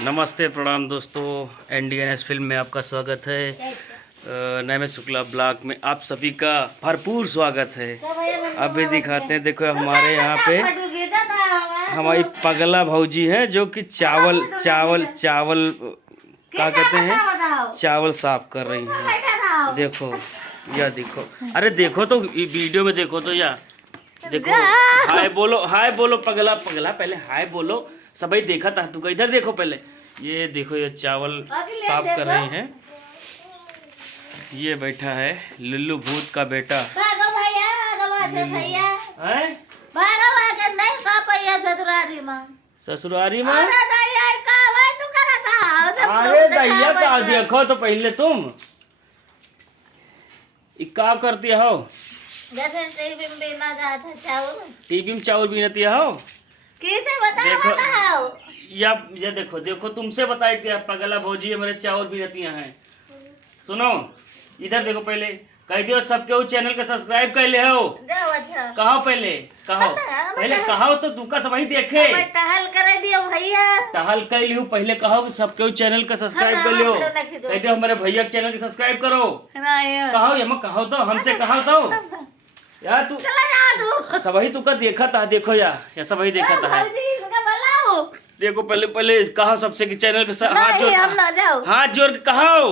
नमस्ते प्रणाम दोस्तों, NDNS फिल्म में आपका स्वागत है। नैमे शुक्ला ब्लॉग में आप सभी का भरपूर स्वागत है। अभी दिखाते हैं, देखो हमारे यहाँ पे हमारी पगला भौजी है जो कि चावल क्या कहते हैं, चावल साफ कर रही है। देखो या देखो, अरे देखो तो वीडियो में देखो तो या देखो। हाय बोलो पगला पहले हाय बोलो। सभी देखा था तू, इधर देखो पहले। ये देखो, ये चावल साफ कर रहे हैं। ये बैठा है लुल्लू भूत का बेटा। ससुरारी में अरे दैया का देखो तो पहले तुम क्या करती हो? टीवी में चावल बीनती हो? देखो ये देखो तुमसे बताई थी पगला भौजी मेरे चावल बीनती हैं। सुनो इधर देखो, पहले कह दियो सबके वो चैनल के सब्सक्राइब कर ले हो। कहो पहले कहो तो तुका सब वही देखे। टहल कर दियो भैया, टहल कर लियो पहले। कहो कि सबके वो चैनल का सब्सक्राइब कर लियो। कह दियो हमारे भैया के चैनल के सब्सक्राइब करो। कहो ये मत कहो तो हमसे कहो तो यार तू सब वही तुका देखा था। देखो या सब वही देखा था। देखो पहले कहो सबसे कि चैनल के हाथ जोड़ के कहो,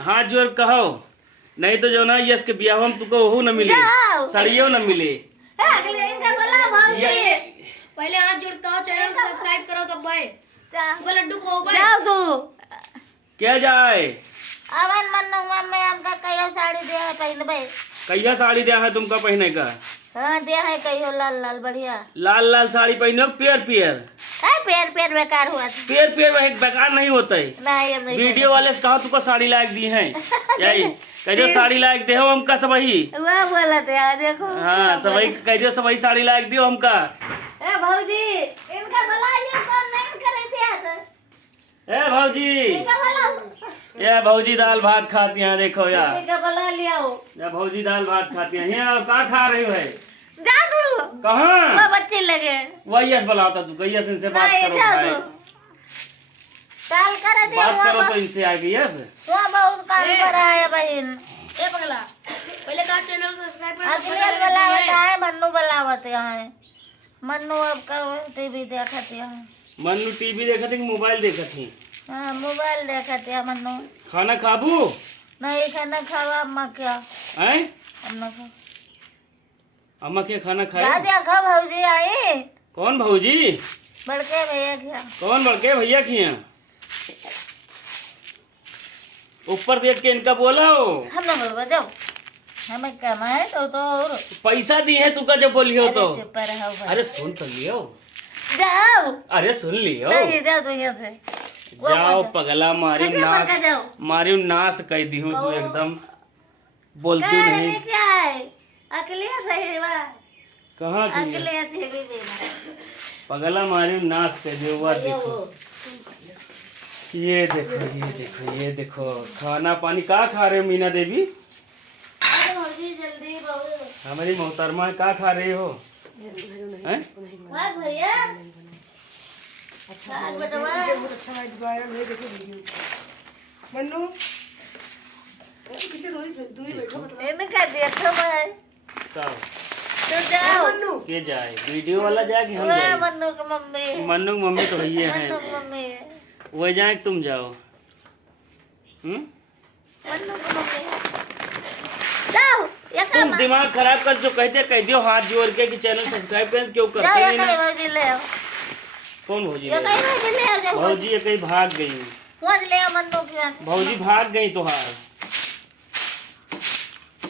हाथ जोड़ कहो। नहीं तो जो ना यस के बियाह हम तुको वो न मिले, सड़ियो न मिले। पहले हाथ जोड़ कहो, चैनल को सब्सक्राइब करो तब भाई तुमको लड्डू खाओ भाई। जाओ तू क्या जाए अवन मन्नू मम्मी हमका कहियो साड़ी दे है पहले भाई। कहिया साड़ी दिया है तुमका पहने का? हां दे है कहियो लाल बढ़िया लाल साड़ी पहनो। पेयर पेड़ बेकार हुआ था। पेड़ में बेकार नहीं होता है। नहीं वीडियो वाले से कहा तुमको साड़ी लायक दी है यही कह दियो साड़ी लायक दे हो हमका सब वही। वो बोला थे यार देखो। हाँ सब वही कह दियो, सब वही साड़ी लायक दियो हमका। ए भौजी इनका भला ये काम नहीं करे थे आज। ए भौजी इनका भला ये भौजी दाल भात खाती हैं। देखो यार इनका भला लियाओ। या भौजी दाल भात खाती हैं। यहाँ क्या खा रही हो? है जादू कहाँ? वो बच्चे लगे वही यस बुलाता तू कहिया से इनसे बात करो भाई। काल कर दे बात करो तो इनसे आगे यस। वो बहुत काम कर रहा है बहन। ए पगला पहले कहा चैनल को सब्सक्राइब करो। असलियत बुलावत है मन्नू बुलावत है। मन्नू अब का टीवी देखत है। मन्नू टीवी देखत है कि मोबाइल देखत है? हां मोबाइल देखत है मन्नू। खाना खाबू? नहीं खाना खावा अम्मा क्या हैं? अम्मा खा अम्मा के खाना खाए? दादा खा भौजी आई। कौन भौजी? बड़के भैया क्या? कौन बड़के भैया की हैं? ऊपर देख के इनका बोला हो। हम ना बोल दो हमें कमाए तो और पैसा दी है तुका जब बोलियो तो। चुप रहो भाई। अरे सुन तो लियो। जाओ अरे सुन लियो। नहीं जाओ तो यहाँ से जाओ पगला मारी नाश, जाओ मारी नाश कह दी हूँ तू एकदम बोलती नहीं। क्या है अकेले सही बा कहाँ की है? अकेले से भी पगला मारी नाश कह दी हुआ। देखो ये देखो खाना पानी का खा रहे हो मीना देवी? अरे भौजी जल्दी बहु हमारी मोहतरमा का खा रही हो? हैं? वाह भैया अच्छा बेटा बहुत अच्छा है, वायरल है। देखो वीडियो मन्नू पीछे दूरी बैठो मतलब। इनका देखो भाई का तो जाओ मन्नू के जाए वीडियो वाला जाए कि हम वाह जाए? मन्नू की मम्मी मन्नू की मम्मी तो भैया मन्नू हैं। की मम्मी वही जाए कि तुम जाओ? मन्नू की मम्मी जाओ ये तुम काम दिमाग खराब कर जो कहते कह दियो हाथ जोड़ के कि चैनल सब्सक्राइब कर क्यों जाओ करते ये नहीं कहीं ना? भौजी ले आओ। कौन भौजी? ये कहीं भौजी ले आओ जाओ भौजी ये कहीं भाग गई। खोज ले आओ मन्नू की भौजी भाग गई तुहार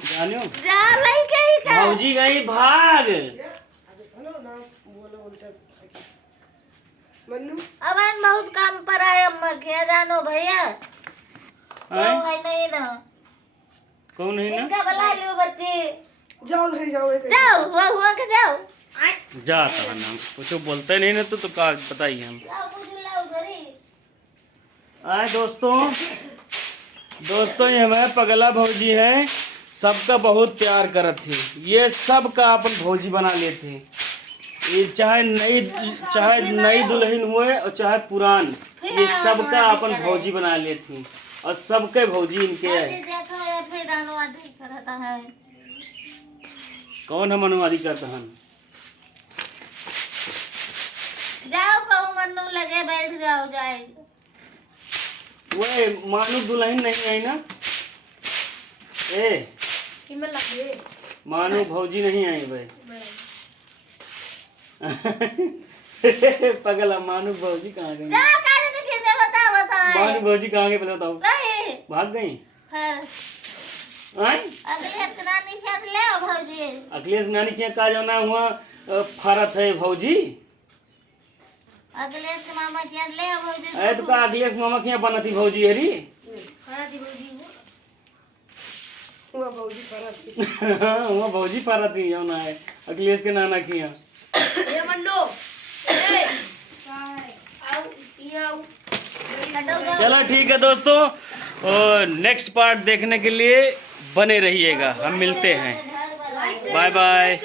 जानियो। जा भाई कहीं का भौजी गई भाग। हेलो ना बोलो बोलता मन्नू अबन बहुत काम पर आए अम्मा क्या जानो भैया हैं? है नहीं ना कौन है ना? इनका बुला लियो बच्चे जाओ घर जाओ जाओ हुआ के जाओ जाता है नाम कुछ बोलते नहीं ना तो का बताइए हम। जाओ कुछ लाओ घरी आए दोस्तों ये हमारे पगला भौजी है। सबका बहुत प्यार करत थे। ये सब का अपन भौजी बना लेते। ये चाहे नई दुल्हन हुए और चाहे पुरान, ये सबका अपन भौजी बना लेती और सबके भौजी इनके है। देखो ये फिर अनुवाद करता है। कौन हम अनुवादी करता हन? जाओ कहूँ मन्नू लगे बैठ जाओ जाएगा। वो मानू दुल्हन नहीं आई ना? ए कि मैं लगे मानू भौजी नहीं आई भाई। पगला मानू भौजी कहाँ गई? जाओ काहे तो किसे बता मानू भौजी कहाँ गई पहले बताओ। नहीं भाग गई? फिर आए? अगले नानी खेत ले आओ भौजी। अखिलेश नानी के का जाना हुआ फरत है भौजी। अगले के मामा खेत ले आओ भौजी। अरे तो का अखिलेश मामा के यहाँ बनती भौजी हरी? खाना दी बोली हुआ भौजी फरत। वो भौजी फरत ही ना है अखिलेश के नाना की यहाँ। ये मंडो ए आओ ये आओ। चलो ठीक है दोस्तों, और नेक्स्ट पार्ट देखने के लिए बने रहिएगा। हम मिलते हैं। Bye bye.